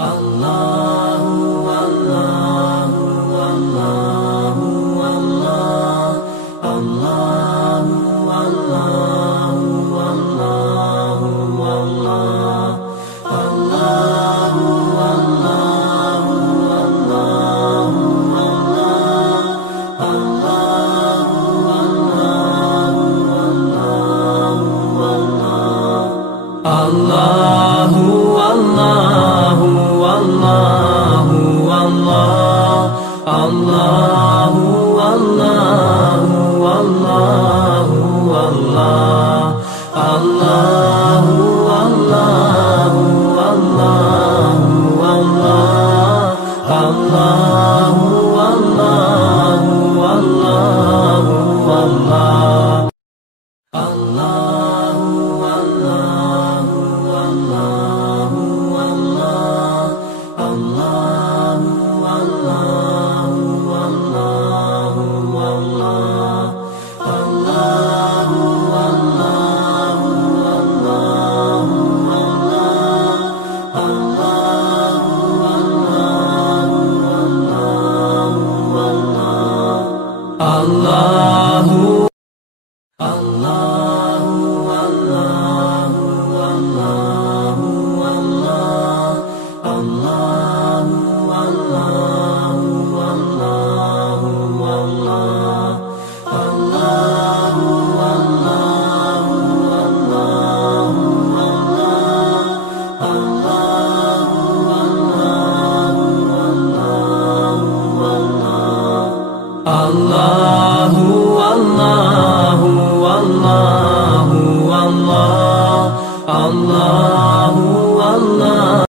الله والله والله والله الله والله والله والله الله والله والله والله الله والله والله والله الله والله والله والله الله